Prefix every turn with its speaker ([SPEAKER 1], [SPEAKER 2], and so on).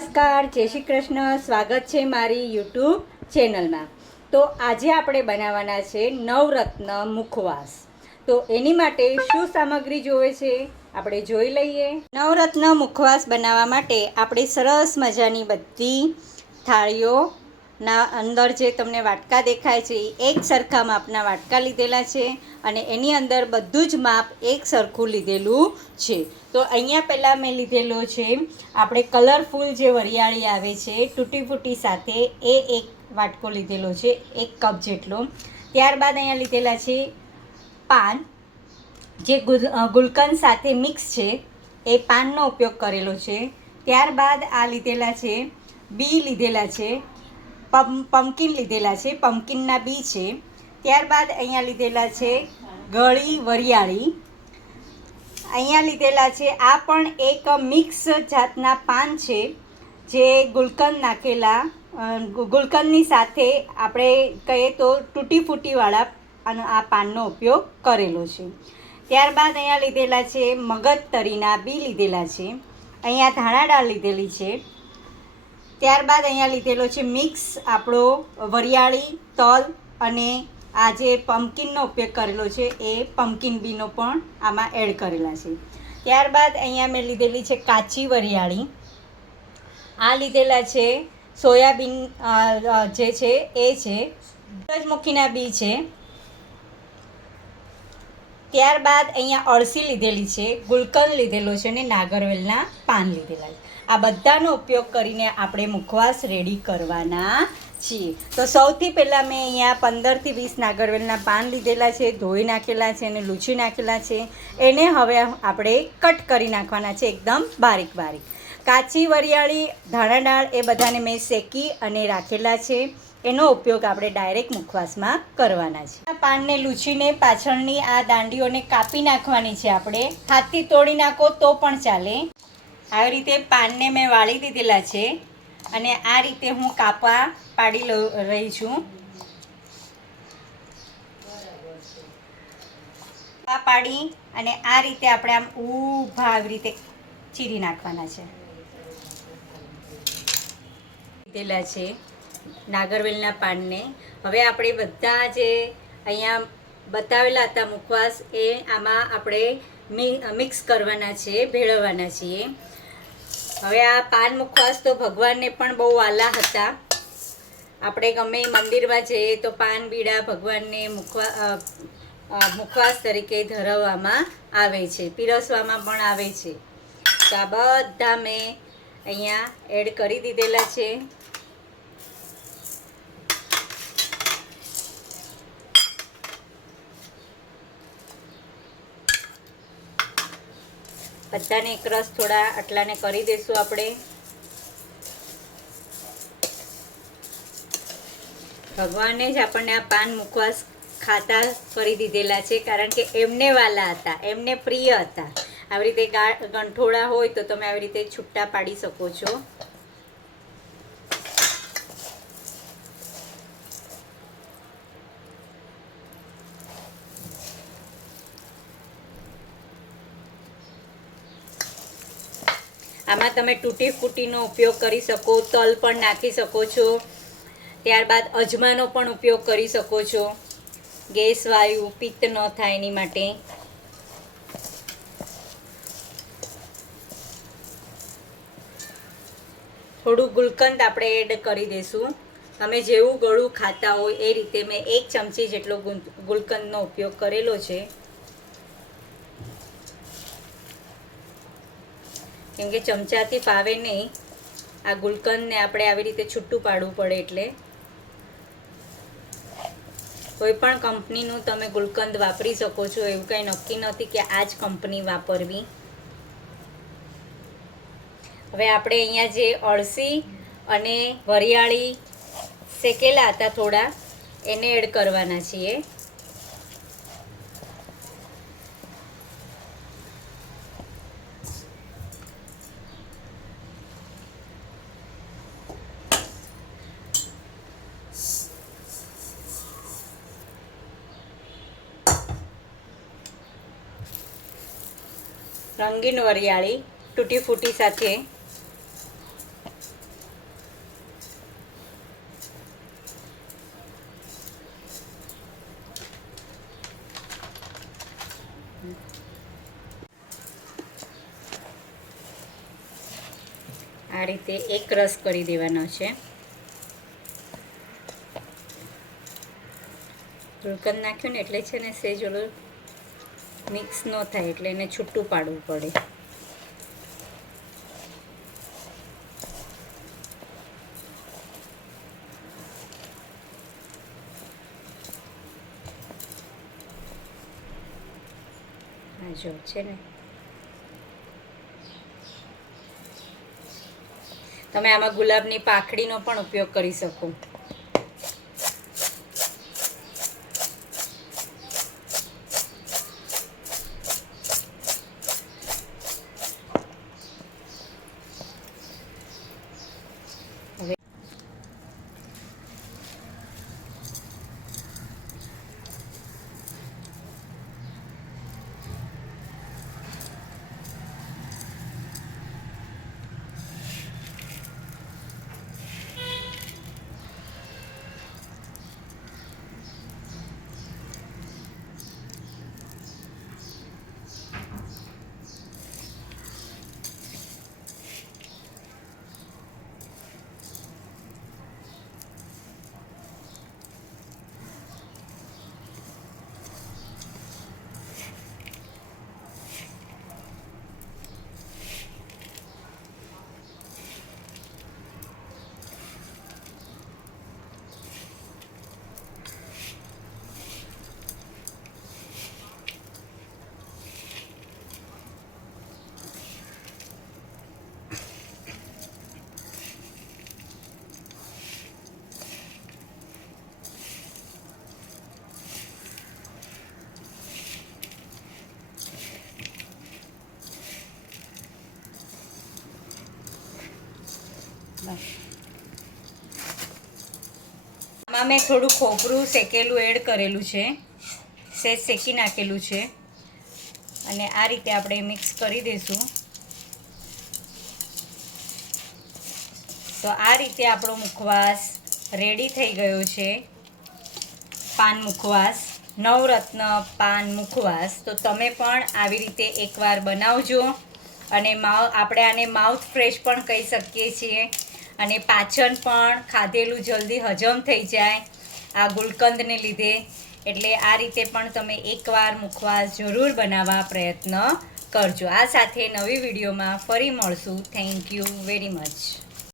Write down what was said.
[SPEAKER 1] નમસ્કાર, જય શ્રી કૃષ્ણ. સ્વાગત છે મારી યુટ્યુબ ચેનલમાં. તો આજે આપણે બનાવવાના છે નવરત્ન મુખવાસ. તો એની માટે શું સામગ્રી જોવે છે? આપણે જોઈ લઈએ. નવરત્ન મુખવાસ બનાવવા માટે આપણે સરસ મજાની બધી થાળીઓના અંદર જે તમને વાટકા દેખાય છે, એ એક સરખા માપના વાટકા લીધેલા છે અને એની અંદર બધું જ માપ એક સરખું લીધેલું છે. તો અહીંયા પહેલાં મેં લીધેલો છે, આપણે કલરફુલ જે વરિયાળી આવે છે તૂટી ફૂટી સાથે એ એક વાટકો લીધેલો છે, એક કપ જેટલો. ત્યારબાદ અહીંયા લીધેલા છે પાન. જે ગુલ ગુલકંદ સાથે મિક્સ છે, એ પાનનો ઉપયોગ કરેલો છે. ત્યારબાદ આ લીધેલા છે, બી લીધેલા છે પમ પમ્કિન લીધેલા છે પમ્પકિનના બી છે. ત્યારબાદ અહીંયા લીધેલા છે ગળી વરિયાળી. અહીંયા લીધેલા છે, આ પણ એક મિક્સ જાતના પાન છે, જે ગુલકંદ નાખેલા ગુલકંદની સાથે આપણે કહીએ તો તૂટી ફૂટીવાળા અને આ પાનનો ઉપયોગ કરેલો છે. ત્યારબાદ અહીંયા લીધેલા છે મગજ તરીના બી લીધેલા છે. અહીંયા ધાણા દાળ લીધેલી છે. ત્યારબાદ અહીંયા લીધેલો છે મિક્સ આપણો વરિયાળી, તલ અને આ જે પમ્કિનનો ઉપયોગ કરેલો છે એ પમ્કિન બીનો પણ આમાં એડ કરેલા છે. ત્યારબાદ અહીંયા મેં લીધેલી છે કાચી વરિયાળી. આ લીધેલા છે સોયાબીન જે છે એ છે. સૂરજમુખીના બી છે. ત્યારબાદ અહીંયા અળસી લીધેલી છે, ગુલકંદ લીધેલો છે અને નાગરવેલના પાન લીધેલા છે. આ બધાનો ઉપયોગ કરીને આપણે મુખવાસ રેડી કરવાના છીએ. તો સૌથી પહેલાં મેં અહીંયા પંદરથી વીસ નાગરવેલના પાન લીધેલા છે, ધોઈ નાખેલા છે અને લૂછી નાખેલા છે. એને હવે આપણે કટ કરી નાખવાના છે એકદમ બારીક બારીક કાચી વરિયાળી, ધાણા દાળ એ બધાને મેં શેકી અને રાખેલા છે. એનો ઉપયોગ આપણે ડાયરેક્ટ મુખવાસમાં કરવાના છે. આ પાનને લૂછીને પાછળની આ દાંડીઓને કાપી નાખવાની છે આપણે. હાથથી તોડી નાખો તો પણ ચાલે. આવી રીતે પાનને મેં વાળી દીધેલા છે અને આ રીતે હું કાપા પાડી લઉં રહી છું. કાપા પાડી અને આ રીતે આપણે આમ ઊભા આવી રીતે ચીરી નાખવાના છે. લીધેલા છે નાગરવેલના પાનને. હવે આપણે બધા જે અહીંયા બતાવેલા હતા મુખવાસ એ આમાં આપણે મિક્સ કરવાના છે, ભેળવવાના છીએ. હવે આ પાન મુખવાસ તો ભગવાનને પણ બહુ વાલા હતા. આપણે ગમે મંદિરમાં જઈએ તો પાન બીડા ભગવાનને મુખવા મુખવાસ તરીકે ધરાવવામાં આવે છે, પીરસવામાં પણ આવે છે. તો આ બધા મેં અહીંયા એડ કરી દીધેલા છે. બધાને એક રસ થોડા આટલાને કરી દઈશું આપણે. ભગવાને જ આપણને આ પાન મુખવાસ ખાતા કરી દીધેલા છે, કારણ કે એમને વાલા હતા, એમને પ્રિય હતા. આવી રીતે ગંઠોળા હોય તો તમે આવી રીતે છૂટા પાડી શકો છો. આમાં તમે તૂટી ફૂટીનો ઉપયોગ કરી શકો, તલ પણ નાખી શકો છો. ત્યારબાદ અજમાનો પણ ઉપયોગ કરી શકો છો. ગેસ, વાયુ પિત્ત ન થાય એની માટે. થોડું ગુલકંદ આપણે એડ કરી દઈશું. તમે જેવું ગળું ખાતા હોય એ રીતે મેં એક ચમચી જેટલો ગુલકંદનો ઉપયોગ કરેલો છે. કેમ કે ચમચાથી ફાવે નહીં. આ ગુલકંદને આપણે આવી રીતે છૂટું પાડવું પડે એટલે. કોઈ પણ કંપનીનું તમે ગુલકંદ વાપરી શકો છો, એવું કંઈ નક્કી નથી કે આ જ કંપની વાપરવી. હવે આપણે અહીંયા જે અળસી અને વરિયાળી શેકેલા હતા થોડા, એને એડ કરવાના છીએ. રંગીન વરિયાળી તૂટી ફૂટી સાથે. આ રીતે એક રસ કરી દેવાનો છે. ગુલકંદ નાખ્યું ને એટલે છે ને સેજ ઓલું મિક્સ ન થાય એટલે એને છૂટું પાડવું પડે. જો છે ને. તમે આમાં ગુલાબની પાખડીનો પણ ઉપયોગ કરી શકો. આમાં મેં થોડું ખોપરું શેકેલું, એડ કરેલું છે. સેજ શેકી નાખેલું છે. અને આ રીતે આપણે મિક્સ કરી દઈશું. તો આ રીતે આપણો મુખવાસ રેડી થઈ ગયો છે. પાન મુખવાસ, નવરત્ન પાન મુખવાસ. તો તમે પણ આવી રીતે એકવાર બનાવજો. અને માવ, આપણે આને માઉથ ફ્રેશ પણ કહી શકીએ છીએ. અને પાચન પણ ખાધેલું જલ્દી હજમ થઈ જાય આ ગુલકંદને લીધે. એટલે આ રીતે પણ તમે એકવાર મુખવાસ જરૂર બનાવવા પ્રયત્ન કરજો. આ સાથે નવી વિડીયોમાં ફરી મળશું. Thank you very much